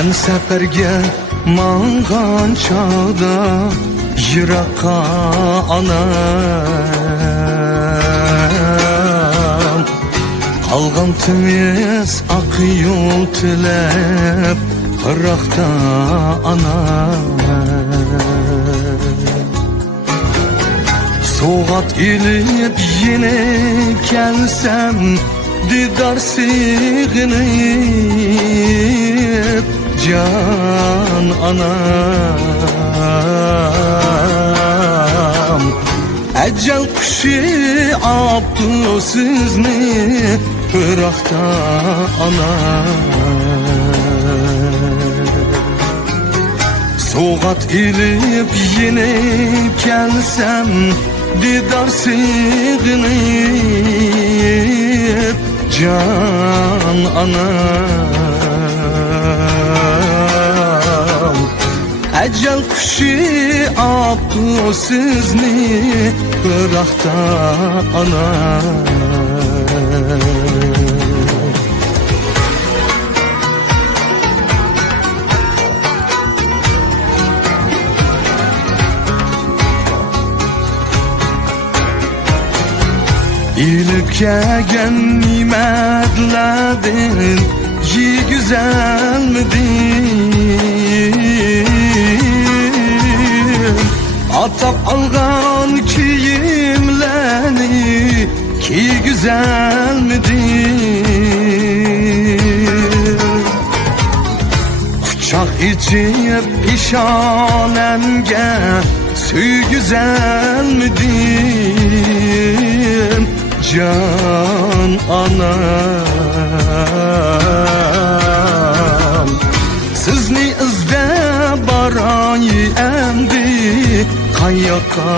Ben səfərgə mağan çağda Yıraqa anam Qalğan temiz ak yol tilep Qıraqda anam Soğat ilip yine gelsem Didar siğinip Can anam Ecel kuşu abdu sizni Bırakta anam Soğat ilip yine gelsem Didar siğinip Can anam Ecel kuşu abdu sizni Bırakta anam İlip gelen nimetlerin Yi güzel midir? Atak algan kiyimlerini Ki güzel midir? Kucak içip pişanemge Suyu güzel midir? Can anam Sizni izde barayı emdi Kayaka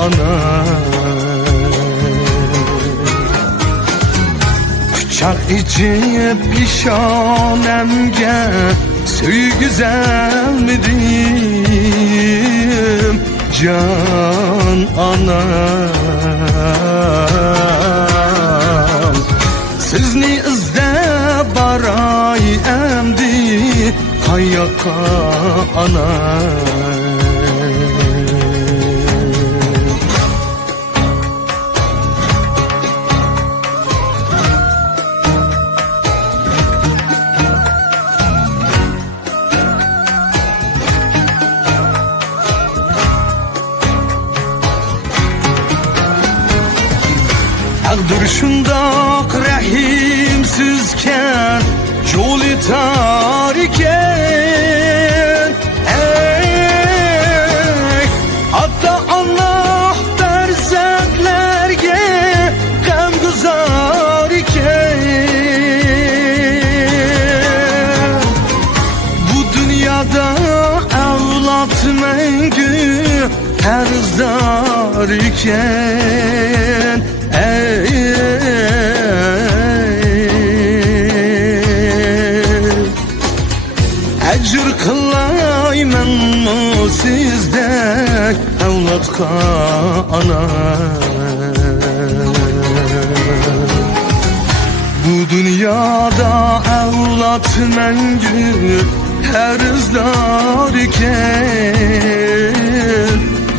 anam Kucak içip pişanemge Suyu güzel midir? Can anam Sizni izde baray emdi Kayaka anam Taqdir shundoq rahimsizken yo'li tor ekan Ota Allah farzandlarga g'amguzor ekan Bu dunyoda avlod mangu qarzdor ekan Ecr kılayman mı sizden evlatqa anam Bu dünyada evlat mengü qarzdor ekan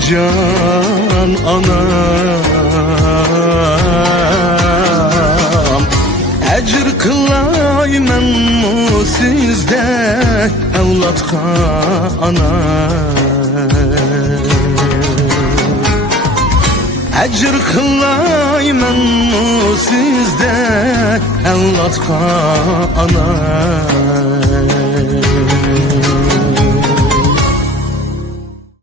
Can anam Ecr kılayman mı sizde evlatqa anam Əcr qılaymanmı sizdə Əvladqa ana